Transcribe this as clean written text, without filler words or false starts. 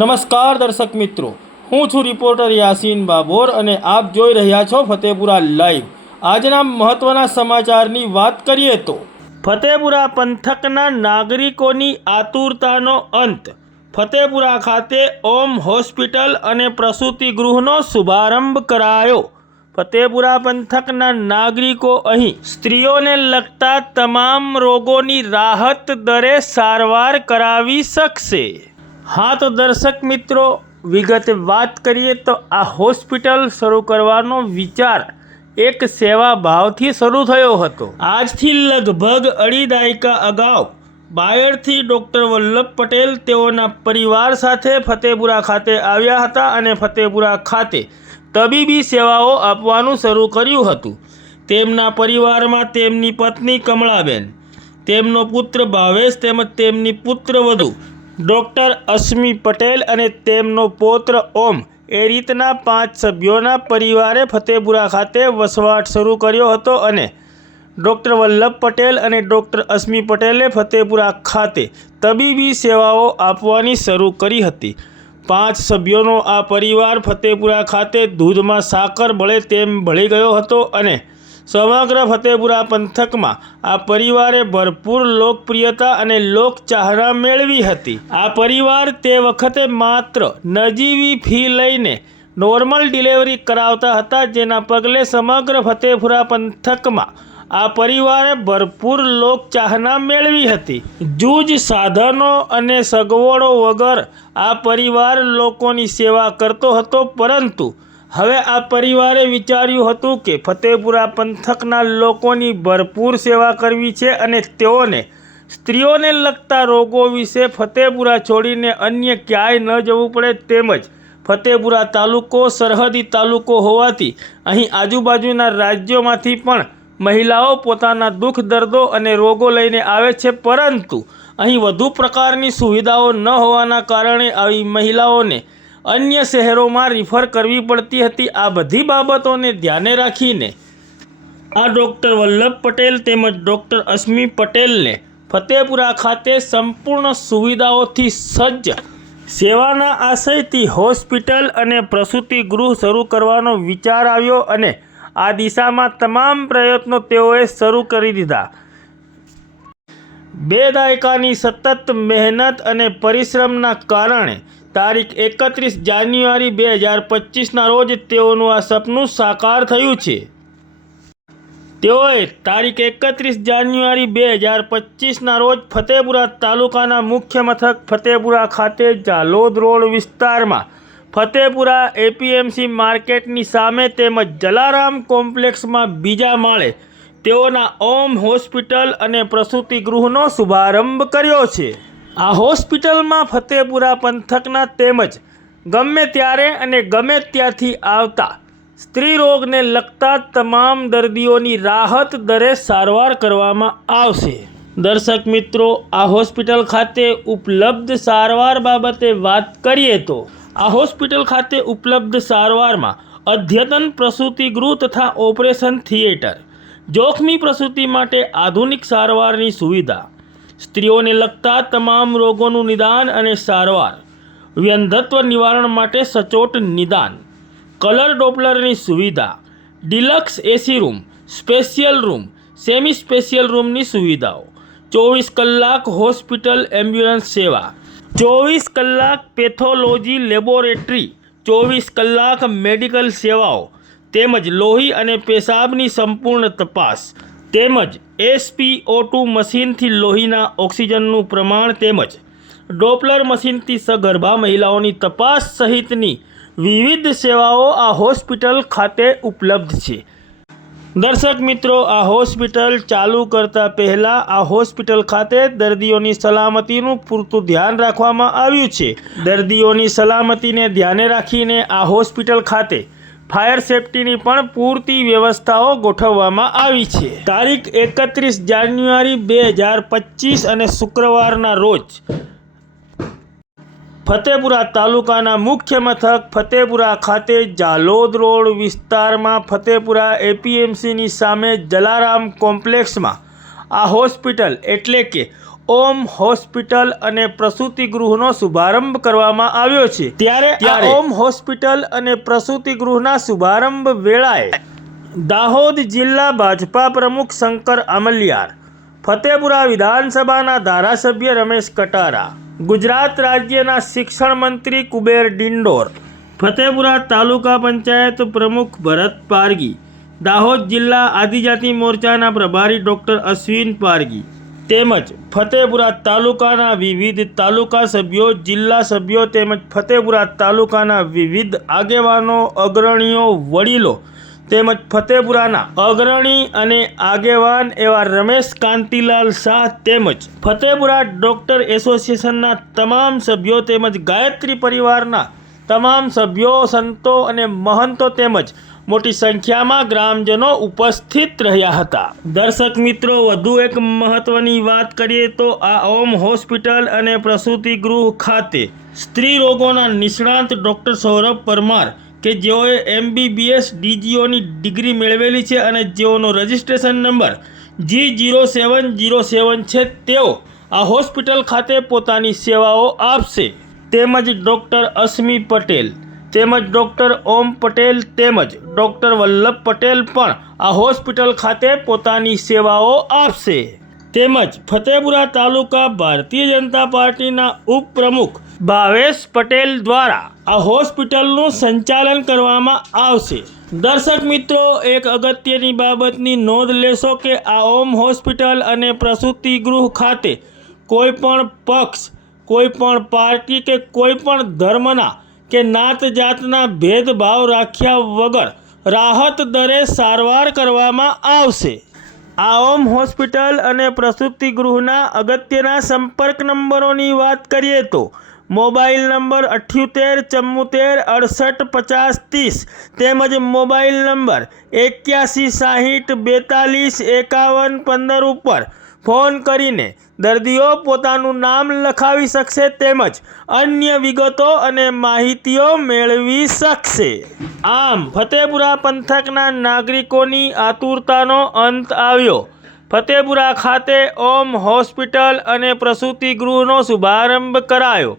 નમસ્કાર દર્શક મિત્રો, હું છું રિપોર્ટર યાસીન બાબોર અને આપ જોઈ રહ્યા છો ફતેપુરા લાઈવ। આજના મહત્વના સમાચારની વાત કરીએ તો ફતેપુરા પંથકના નાગરિકોની આતુરતાનો અંત। ફતેપુરા ખાતે ઓમ હોસ્પિટલ અને પ્રસૂતિ ગૃહનો શુભારંભ કરાયો। ફતેપુરા પંથકના નાગરિકો અહીં સ્ત્રીઓને લગતા તમામ રોગોની રાહત દરે સારવાર કરાવી શકશે। हाँ तो दर्शक मित्रों, विगते बात करिए तो आ हॉस्पिटल शुरू करवानो विचार एक सेवा भावथी शुरू थयो हतो। आजथी लगभग 2.5 दायका अगाऊ बायरथी डॉक्टर वल्लभ पटेल तेओना परिवार साथे फतेपुरा खाते आव्या हता अने फतेपुरा खाते तबीबी सेवाओं आपवानुं शरू कर्युं हतुं। तेमना परिवारमां तेमनी पत्नी कमलाबेन, तेमनो पुत्र भावेश तेमज तेमनी पुत्रवधू डॉक्टर अस्मी पटेल अने तेमनो पौत्र ओम ए रीतना 5 सभ्योना परिवारे फतेपुरा खाते वसवाट शुरू कर्यो हतो अने डॉक्टर वल्लभ पटेल अने डॉक्टर अस्मी पटेले फतेपुरा खाते तबीबी सेवाओं आपवानी शरू करी हती। 5 सभ्योनो आ परिवार फतेपुरा खाते दूधमां साकर भळे तेम भળી गयो हतो अने समग्र फतेपुरा पंथक में आ परिवारे भरपूर लोकप्रियता अने लोकचाहना मेळवी हती। आ परिवार ते वखते मात्र नजीवी फी लईने नॉर्मल डिलीवरी करावता हता, जेना पगले समग्र फतेपुरा पंथक में आ परिवारे भरपूर लोकचाहना मेळवी हती। जूज साधनों अने सगवड़ो वगर आ परिवार लोकोनी सेवा करतो हतो, परंतु हवे आ परिवारे विचार्युं हतुं के फतेपुरा पंथकना लोकोनी भरपूर सेवा करवी छे अने तेओने स्त्रीओने लगता रोगों विषे फतेपुरा छोड़ीने अन्य क्यांय न जवुं पड़े। तेमज फतेपुरा तालुको सरहदी तालुको होवाथी અહીં आजूबाजूना राज्योमांथी पण महिलाओं पोताना दुख दर्दों अने रोगों लईने आवे छे, परंतु અહીં વધુ પ્રકારની સુવિધાઓ ન હોવાના કારણે આવી મહિલાઓને अन्य शहरों में रिफर करवी पड़ती हती। आ बधी बाबतों ध्याने राखीने आ डॉक्टर वल्लभ पटेल तेमज डॉक्टर अस्मी पटेल ने फतेपुरा खाते संपूर्ण सुविधाओं सज्ज सेवाना आशयथी हॉस्पिटल अने प्रसूति गृह शुरू करवानो विचार आव्यो अने आ दिशा में तमाम प्रयत्नों तेओए शुरू करी दीधा। 2 दायकानी सतत मेहनत अने परिश्रमना कारणे तारीख 31 जान्युआरी 2025 ना रोज तेओनुं आ सपनुं साकार थयुं छे। तेओए तारीख 31 जान्युआरी 2025 ना रोज फतेपुरा तालुकाना मुख्य मथक फतेपुरा खाते जालोद रोड विस्तार में फतेपुरा एपीएमसी मार्केटनी सामे तेमज जलाराम कॉम्प्लेक्स में बीजा माळे तेओना ओम हॉस्पिटल अने प्रसूति गृहनो शुभारंभ कर्यो छे। आ हॉस्पिटल में फतेपुरा पंथकना तेमज गमे त्यारे अने गमे त्यांथी आवता स्त्री रोग ने लगता तमाम दर्दीओनी राहत दरे सारवार करवामां आवशे। दर्शक मित्रों, आ हॉस्पिटल खाते उपलब्ध सारवार बाबते बात करिए तो आ हॉस्पिटल खाते उपलब्ध सारवार में अद्यतन प्रसूति गृह तथा ऑपरेशन थिएटर, जोखमी प्रसूति माटे आधुनिक सारवारनी सुविधा, स्त्रीओने लगता तमाम रोगों निदान अने सारवार, व्यंधत्व निवारण माटे सचोट निदान, कलर डॉपलरनी सुविधा, deluxe AC room, special room, semi special रूमनी सुविधाओं, 24 कलाक हॉस्पिटल एम्ब्युलन्स सेवा, 24 कलाक पेथोलॉजी लेबोरेटरी, 24 कलाक मेडिकल सेवाओं तेमज लोही अने पेशाबनी संपूर्ण तपास तेमज SpO2 मशीन थी लोहीना ऑक्सीजनનું प्रमाण तेमज डॉपलर मशीन थी सगर्भा महिलाओनी तपास सहितनी विविध सेवाओं आ हॉस्पिटल खाते उपलब्ध छे। दर्शक मित्रों, आ हॉस्पिटल चालू करता पहला आ हॉस्पिटल खाते दर्दीओनी सलामतीनुं पूरतुं ध्यान राखवामां आव्युं छे। दर्दीओनी सलामतीने ध्याने राखीने आ हॉस्पिटल खाते फायर सेफ्टी पण पूरती व्यवस्थाओं गोठववामां आवी छे। तारीख 31 जान्युआरी 2025 अने शुक्रवारना रोज फतेपुरा तालुकाना मुख्य मथक फतेपुरा खाते जालोद रोड विस्तार में फतेपुरा एपीएमसी नी सामे जलाराम कॉम्प्लेक्स में आ हॉस्पिटल एटले के ઓમ હોસ્પિટલ અને પ્રસૂતિ ગૃહનો શુભારંભ કરવામાં આવ્યો છે। ત્યારે ઓમ હોસ્પિટલ અને પ્રસૂતિ ગૃહના શુભારંભ વેળાએ દાહોદ જિલ્લા ભાજપા પ્રમુખ શંકર આમલિયાર, ફતેપુરા વિધાનસભાના ધારાસભ્ય રમેશ કટારા, ગુજરાત રાજ્યના શિક્ષણ મંત્રી કુબેર ડિંડોર, ફતેપુરા તાલુકા પંચાયત પ્રમુખ ભરત પારગી, દાહોદ જિલ્લા આદિજાતિ મોરચાના પ્રભારી ડૉક્ટર અશ્વિન પારગી તેમજ ફતેપુરા તાલુકાના વિવિધ તાલુકા સભ્યો, જિલ્લા સભ્યો તેમજ ફતેપુરા તાલુકાના વિવિધ આગેવાનો, અગ્રણીઓ, વડીલો તેમજ ફતેપુરાના અગ્રણી અને આગેવાન એવા રમેશ કાંતિલાલ શાહ તેમજ ફતેપુરા ડૉક્ટર એસોસિએશનના તમામ સભ્યો તેમજ ગાયત્રી પરિવારના તમામ સભ્યો, સંતો અને મહંતો તેમજ મોટી સંખ્યામાં ગ્રામજનો ઉપસ્થિત રહ્યા હતા। દર્શક મિત્રો, વધુ એક મહત્વની વાત કરીએ તો આ ઓમ હોસ્પિટલ અને પ્રસૂતિ ગૃહ ખાતે સ્ત્રી રોગોના નિષ્ણાંત ડૉક્ટર સૌરભ પરમાર કે જેઓએ MBBS DGOની ડિગ્રી મેળવેલી છે અને જેઓનો રજિસ્ટ્રેશન નંબર G0707 છે, તેઓ આ હોસ્પિટલ ખાતે પોતાની સેવાઓ આપશે। તેમજ ડૉક્ટર અશ્મી પટેલ તેમજ ડૉક્ટર ઓમ પટેલ તેમજ ડૉક્ટર વલ્લભ પટેલ પણ આ હોસ્પિટલ ખાતે પોતાની સેવાઓ આપશે। તેમજ ફતેપુરા તાલુકા ભારતીય જનતા પાર્ટીના ઉપપ્રમુખ ભાવેશ પટેલ દ્વારા આ હોસ્પિટલનું સંચાલન કરવામાં આવશે। દર્શક મિત્રો, એક અગત્યની બાબતની નોંધ લેશો કે આ ઓમ હોસ્પિટલ અને પ્રસૂતિ ગૃહ ખાતે કોઈ પણ પક્ષ, કોઈ પણ પાર્ટી કે કોઈ પણ ધર્મના કે નાત જાતના ભેદભાવ રાખ્યા વગર રાહત દરે સારવાર કરવામાં આવશે। આ ઓમ હોસ્પિટલ અને પ્રસૂતિ ગૃહના અગત્યના સંપર્ક નંબરોની વાત કરીએ તો મોબાઈલ નંબર 78 74 68 50 30 તેમજ મોબાઈલ નંબર 81 60 42 51 15 ઉપર ફોન કરીને દર્દીઓ પોતાનું નામ લખાવી શકશે તેમજ અન્ય વિગતો અને માહિતીઓ મેળવી શકશે। આમ ફતેપુરા પંથકના નાગરિકોની આતુરતાનો અંત આવ્યો। ફતેપુરા ખાતે ઓમ હોસ્પિટલ અને પ્રસૂતિ ગૃહનો શુભારંભ કરાયો।